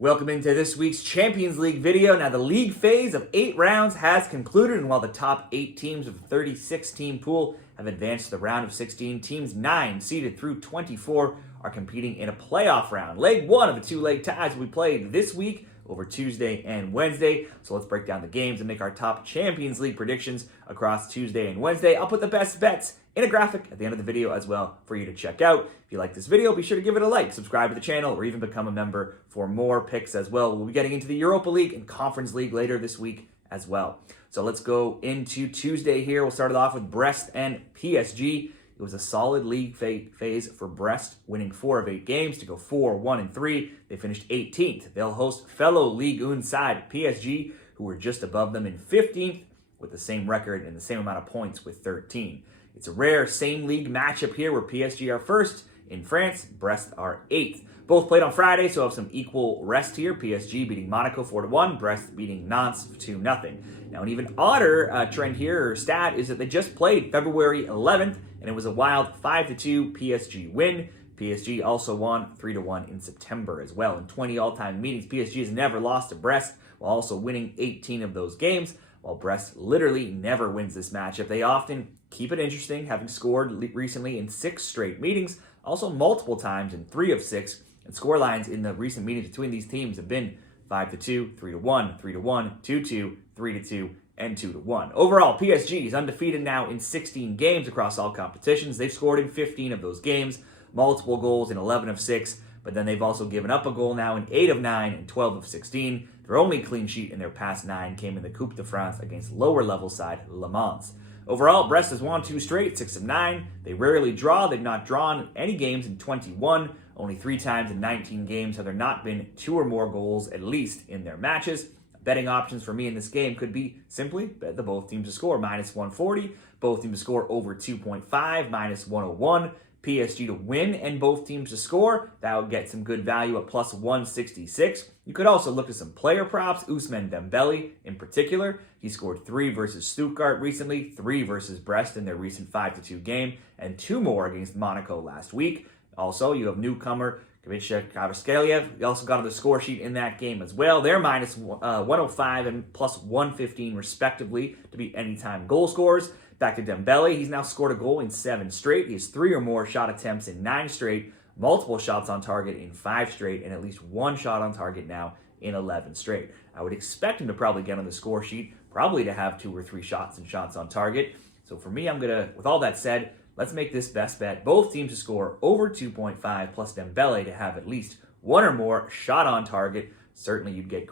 Welcome into this week's Champions League video. Now, the league phase of 8 rounds has concluded, and while the top 8 teams of the 36-team pool have advanced to the round of 16, teams 9 seeded through 24 are competing in a playoff round. Leg 1 of the 2-leg ties will be played this week over Tuesday and Wednesday. So let's break down the games and make our top Champions League predictions across Tuesday and Wednesday. I'll put the best bets in a graphic at the end of the video as well for you to check out. If you like this video, be sure to give it a like, subscribe to the channel, or even become a member for more picks as well. We'll be getting into the Europa League and Conference League later this week as well. So let's go into Tuesday here. We'll start it off with Brest and PSG. It was a solid league phase for Brest, winning 4 of 8 games to go 4-1-3. They finished 18th. They'll host fellow Ligue 1 side PSG, who were just above them in 15th with the same record and the same amount of points with 13. It's a rare same league matchup here where PSG are first in France, Brest are 8th. Both played on Friday, so have some equal rest here. PSG beating Monaco 4-1, Brest beating Nantes 2-0. Now, an even odder trend here, or stat, is that they just played February 11th, and it was a wild 5-2 PSG win. PSG also won 3-1 in September as well. In 20 all-time meetings, PSG has never lost to Brest, while also winning 18 of those games, while Brest literally never wins this matchup. They often keep it interesting, having scored recently in 6 straight meetings, also multiple times in 3 of 6, and scorelines in the recent meetings between these teams have been 5-2, 3-1, 3-1, 2-2, 3-2, and 2-1. Overall, PSG is undefeated now in 16 games across all competitions. They've scored in 15 of those games, multiple goals in 11 of 6, but then they've also given up a goal now in 8 of 9 and 12 of 16. Their only clean sheet in their past 9 came in the Coupe de France against lower-level side Le Mans. Overall, Brest has won 2 straight, 6 of 9. They rarely draw. They've not drawn any games in 21. Only 3 times in 19 games have there not been 2 or more goals, at least, in their matches. Betting options for me in this game could be simply bet the both teams to score -140, both teams to score over 2.5, -101, PSG to win and both teams to score. That would get some good value at +166. You could also look at some player props. Ousmane Dembele in particular. He scored 3 versus Stuttgart recently, 3 versus Brest in their recent 5-2 game, and 2 more against Monaco last week. Also, you have newcomer Kvaratskhelia. He also got on the score sheet in that game as well. They're -105 and +115 respectively to be anytime goal scorers. Back to Dembele, he's now scored a goal in 7 straight. He has 3 or more shot attempts in 9 straight, multiple shots on target in 5 straight, and at least 1 shot on target now in 11 straight. I would expect him to probably get on the score sheet, probably to have 2 or 3 shots on target. So for me, with all that said, let's make this best bet. Both teams to score over 2.5 plus Dembele to have at least 1 or more shot on target. Certainly you'd get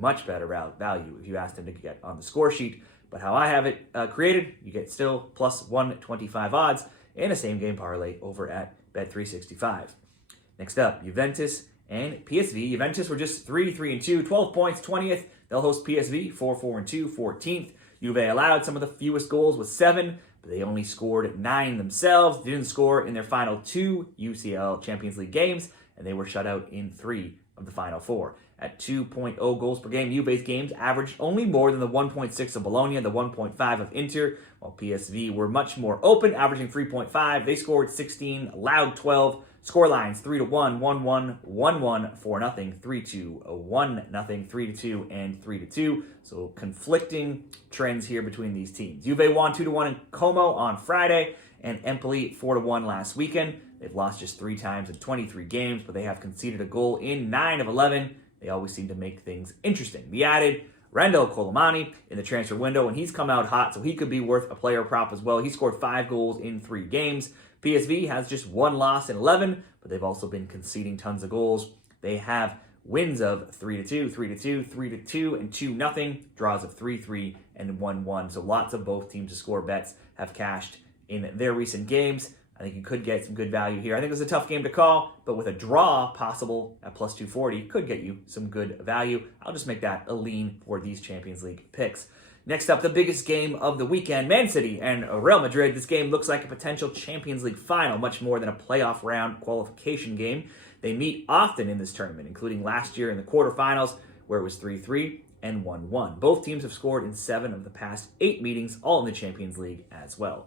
much better value if you asked him to get on the score sheet. But how I have it created, you get still +125 odds in a same-game parlay over at Bet365. Next up, Juventus and PSV. Juventus were just 3-3-2, 12 points, 20th. They'll host PSV, 4-4-2, 14th. Juve allowed some of the fewest goals with 7, but they only scored 9 themselves. They didn't score in their final 2 UCL Champions League games, and they were shut out in 3 of the final 4. At 2.0 goals per game, Juve's games averaged only more than the 1.6 of Bologna, the 1.5 of Inter, while PSV were much more open, averaging 3.5. They scored 16, allowed 12. Scorelines 3-1, 1-1, 1-1, 4-0, 3-2, 1-0, 3-2, and 3-2. So conflicting trends here between these teams. Juve won 2-1 in Como on Friday, and Empoli 4-1 last weekend. They've lost just 3 times in 23 games, but they have conceded a goal in 9 of 11. They always seem to make things interesting. They added Randall Colomani in the transfer window, and he's come out hot, so he could be worth a player prop as well. He scored 5 goals in 3 games. PSV has just 1 loss in 11, but they've also been conceding tons of goals. They have wins of 3-2, 3-2, 3-2, and 2-0, draws of 3-3 and 1-1. So lots of both teams to score bets have cashed in their recent games. I think you could get some good value here. I think it's a tough game to call, but with a draw possible at +240, could get you some good value. I'll just make that a lean for these Champions League picks. Next up, the biggest game of the weekend, Man City and Real Madrid. This game looks like a potential Champions League final, much more than a playoff round qualification game. They meet often in this tournament, including last year in the quarterfinals, where it was 3-3 and 1-1. Both teams have scored in 7 of the past 8 meetings, all in the Champions League as well.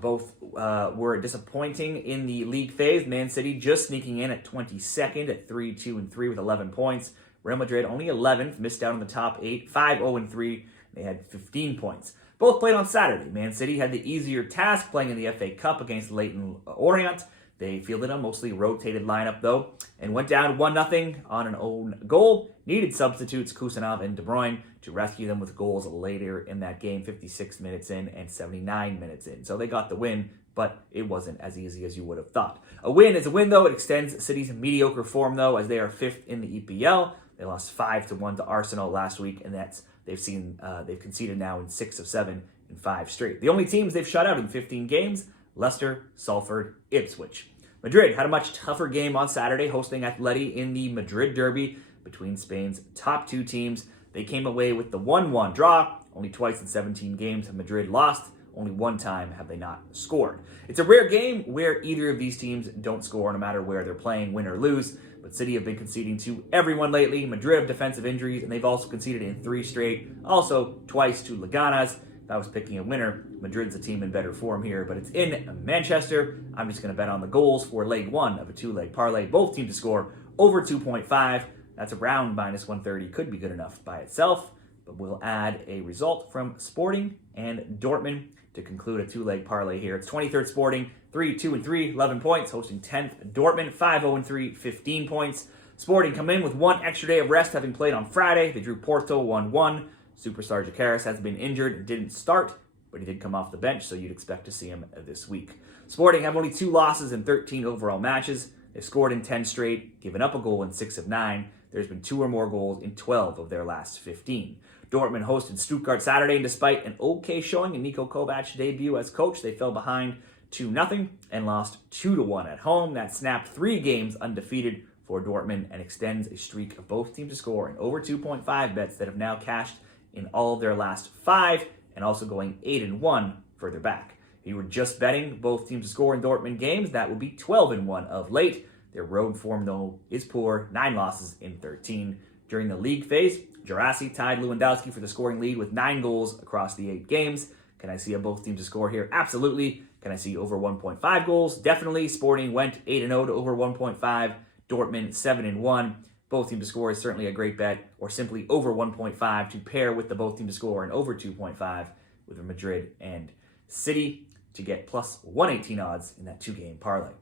Both were disappointing in the league phase. Man City just sneaking in at 22nd at 3-2-3 with 11 points. Real Madrid only 11th, missed out on the top 8, 5-0-3. They had 15 points. Both played on Saturday. Man City had the easier task playing in the FA Cup against Leyton Orient. They fielded a mostly rotated lineup, though, and went down 1-0 on an own goal. Needed substitutes Kusanov and De Bruyne to rescue them with goals later in that game, 56 minutes in and 79 minutes in. So they got the win, but it wasn't as easy as you would have thought. A win is a win, though. It extends City's mediocre form, though, as they are 5th in the EPL. They lost 5-1 to Arsenal last week, and they've conceded now in 6 of 7 in 5 straight. The only teams they've shut out in 15 games: Leicester, Salford, Ipswich. Madrid had a much tougher game on Saturday, hosting Atleti in the Madrid derby between Spain's top 2 teams. They came away with the 1-1 draw. Only twice in 17 games have Madrid lost. Only one time have they not scored. It's a rare game where either of these teams don't score, no matter where they're playing, win or lose. But City have been conceding to everyone lately. Madrid have defensive injuries, and they've also conceded in 3 straight. Also, twice to Leganes. If I was picking a winner, Madrid's a team in better form here, but it's in Manchester. I'm just going to bet on the goals for leg 1 of a 2-leg parlay. Both teams to score over 2.5. That's around -130. Could be good enough by itself, but we'll add a result from Sporting and Dortmund to conclude a 2-leg parlay here. It's 23rd Sporting, 3-2-3, 11 points, hosting 10th Dortmund, 5-0-3, 15 points. Sporting come in with 1 extra day of rest, having played on Friday. They drew Porto 1-1. Superstar Jacaris has been injured and didn't start, but he did come off the bench, so you'd expect to see him this week. Sporting have only 2 losses in 13 overall matches. They've scored in 10 straight, given up a goal in 6 of 9. There's been 2 or more goals in 12 of their last 15. Dortmund hosted Stuttgart Saturday, and despite an okay showing in Niko Kovac's debut as coach, they fell behind 2-0 and lost 2-1 at home. That snapped 3 games undefeated for Dortmund and extends a streak of both teams to score in over 2.5 bets that have now cashed in all of their last 5, and also going 8-1 further back. If you were just betting both teams to score in Dortmund games, that would be 12-1 of late. Their road form, though, is poor, 9 losses in 13. During the league phase, Gerasi tied Lewandowski for the scoring lead with 9 goals across the 8 games. Can I see both teams to score here? Absolutely. Can I see over 1.5 goals? Definitely. Sporting went 8-0 to over 1.5. Dortmund 7-1. Both teams to score is certainly a great bet, or simply over 1.5 to pair with the both teams to score and over 2.5 with Madrid and City to get plus 118 odds in that 2-game parlay.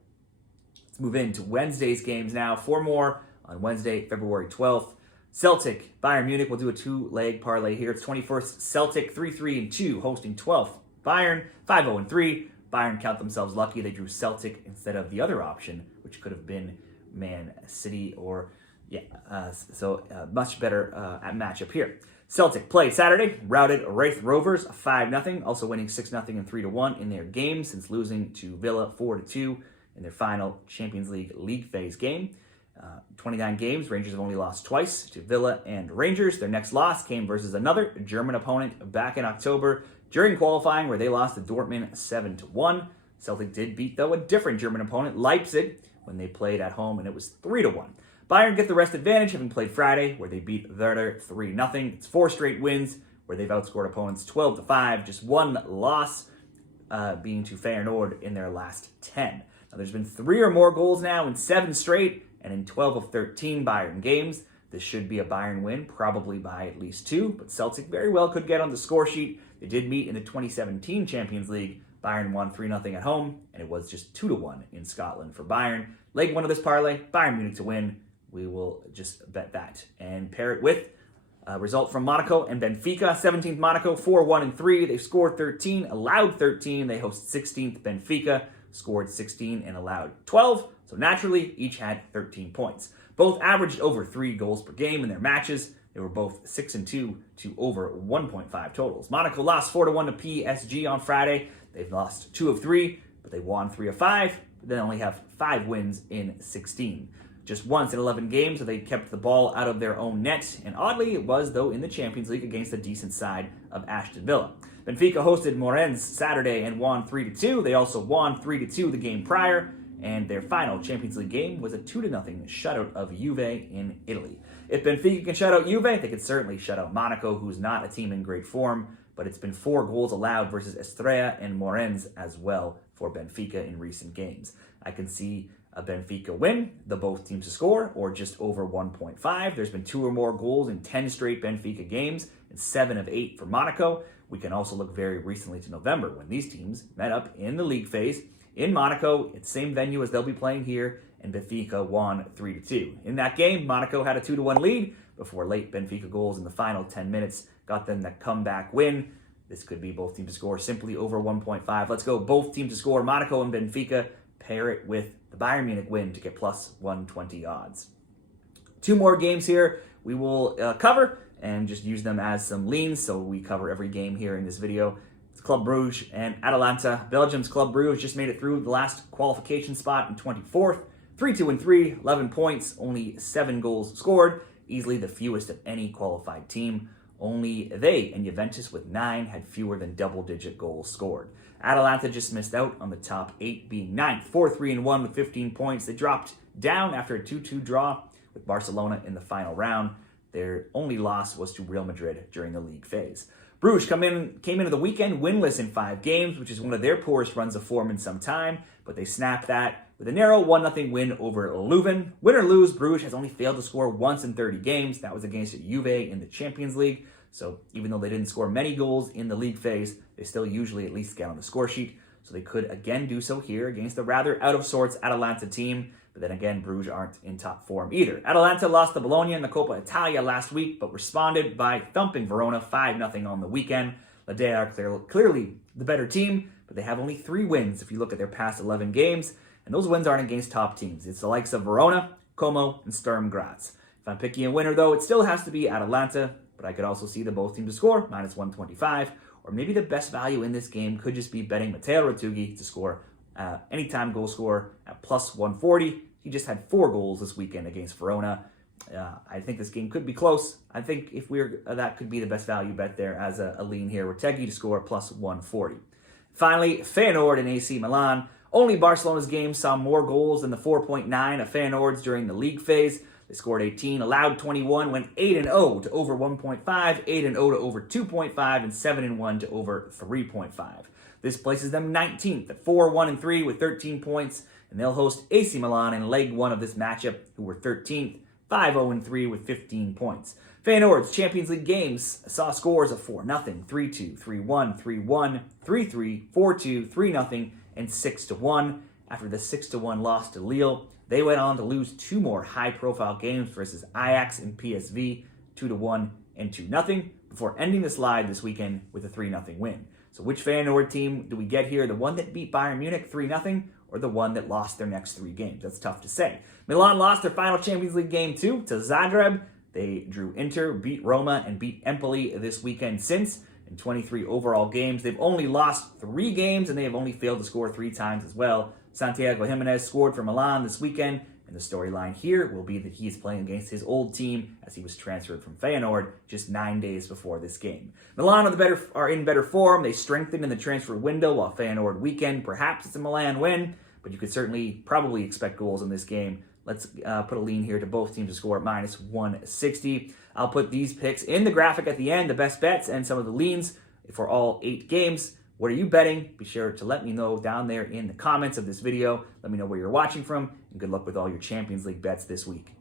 Let's move into Wednesday's games now. 4 more on Wednesday, February 12th. Celtic, Bayern Munich. We'll do a 2-leg parlay here. It's 21st Celtic, 3-3-2, hosting 12th Bayern, 5-0-3. Bayern count themselves lucky. They drew Celtic instead of the other option, which could have been Man City or... much better matchup here. Celtic played Saturday, routed Wraith Rovers 5-0, also winning 6-0 and 3-1 in their games since losing to Villa 4-2 in their final Champions League phase game. 29 games, Rangers have only lost twice to Villa and Rangers. Their next loss came versus another German opponent back in October during qualifying, where they lost to Dortmund 7-1. Celtic did beat, though, a different German opponent, Leipzig, when they played at home, and it was 3-1. Bayern get the rest advantage, having played Friday, where they beat Werder 3-0. It's 4 straight wins, where they've outscored opponents 12-5, just 1 loss being to Feyenoord in their last 10. Now, there's been 3 or more goals now in 7 straight, and in 12 of 13 Bayern games. This should be a Bayern win, probably by at least 2, but Celtic very well could get on the score sheet. They did meet in the 2017 Champions League. Bayern won 3-0 at home, and it was just 2-1 in Scotland for Bayern. Leg 1 of this parlay, Bayern Munich to win. We will just bet that and pair it with a result from Monaco and Benfica. 17th Monaco, 4-1-3. They've scored 13, allowed 13. They host 16th Benfica, scored 16 and allowed 12. So naturally, each had 13 points. Both averaged over 3 goals per game in their matches. They were both 6-2 to over 1.5 totals. Monaco lost 4-1 to PSG on Friday. They've lost 2 of 3, but they won 3 of 5. They only have 5 wins in 16. Just once in 11 games have they kept the ball out of their own net, and oddly it was, though, in the Champions League against a decent side of Aston Villa. Benfica hosted Morenz Saturday and won 3-2. They also won 3-2 the game prior, and their final Champions League game was a 2-0 shutout of Juve in Italy. If Benfica can shut out Juve, they could certainly shut out Monaco, who's not a team in great form, but it's been 4 goals allowed versus Estrella and Morenz as well for Benfica in recent games. I can see a Benfica win, the both teams to score, or just over 1.5. There's been 2 or more goals in 10 straight Benfica games and 7 of 8 for Monaco. We can also look very recently to November when these teams met up in the league phase in Monaco, it's the same venue as they'll be playing here, and Benfica won 3-2. In that game, Monaco had a 2-1 lead before late Benfica goals in the final 10 minutes got them that comeback win. This could be both teams to score simply over 1.5. Let's go both teams to score, Monaco and Benfica. Pair it with the Bayern Munich win to get plus 120 odds. 2 more games here we will cover and just use them as some leans, so we cover every game here in this video. It's Club Brugge and Atalanta. Belgium's Club Brugge just made it through the last qualification spot in 24th. 3-2-3, 11 points, only 7 goals scored, easily the fewest of any qualified team. Only they and Juventus with 9 had fewer than double-digit goals scored. Atalanta just missed out on the top 8, being 9th, 4-3-1 with 15 points. They dropped down after a 2-2 draw with Barcelona in the final round. Their only loss was to Real Madrid during the league phase. Brugge came into the weekend winless in 5 games, which is one of their poorest runs of form in some time, but they snapped that with a narrow 1-0 win over Leuven. Win or lose, Brugge has only failed to score once in 30 games. That was against Juve in the Champions League. So even though they didn't score many goals in the league phase, they still usually at least get on the score sheet. So they could again do so here against a rather out-of-sorts Atalanta team. But then again, Brugge aren't in top form either. Atalanta lost to Bologna in the Coppa Italia last week, but responded by thumping Verona 5-0 on the weekend. Ladea are clearly the better team, but they have only 3 wins if you look at their past 11 games. And those wins aren't against top teams. It's the likes of Verona, Como, and Sturm Graz. If I'm picking a winner, though, it still has to be Atalanta. But I could also see the both teams to score, minus 125. Or maybe the best value in this game could just be betting Matteo Retugi to score anytime goal scorer at plus 140. He just had 4 goals this weekend against Verona. I think this game could be close. I think if that could be the best value bet there as a lean here. Retugi to score plus 140. Finally, Feyenoord and AC Milan. Only Barcelona's game saw more goals than the 4.9 of Feyenoord's during the league phase. They scored 18, allowed 21, went 8-0 to over 1.5, 8-0 to over 2.5, and 7-1 to over 3.5. This places them 19th at 4-1-3 with 13 points, and they'll host AC Milan in leg 1 of this matchup, who were 13th, 5-0-3 with 15 points. Feyenoord's Champions League games saw scores of 4-0, 3-2, 3-1, 3-1, 3-3, 4-2, 3-0, and 6-1. After the 6-1 loss to Lille, they went on to lose 2 more high-profile games versus Ajax and PSV, 2-1 and 2-0, before ending the slide this weekend with a 3-0 win. So which Feyenoord team do we get here? The one that beat Bayern Munich 3-0 or the one that lost their next 3 games? That's tough to say. Milan lost their final Champions League game too to Zagreb. They drew Inter, beat Roma, and beat Empoli this weekend since. In 23 overall games, they've only lost 3 games, and they have only failed to score 3 times as well. Santiago Jimenez scored for Milan this weekend, and the storyline here will be that he is playing against his old team as he was transferred from Feyenoord just 9 days before this game. Milan are in better form. They strengthened in the transfer window while Feyenoord weakened. Perhaps it's a Milan win, but you could probably expect goals in this game. Let's put a lean here to both teams to score at minus 160. I'll put these picks in the graphic at the end, the best bets and some of the leans for all 8 games. What are you betting? Be sure to let me know down there in the comments of this video. Let me know where you're watching from, and good luck with all your Champions League bets this week.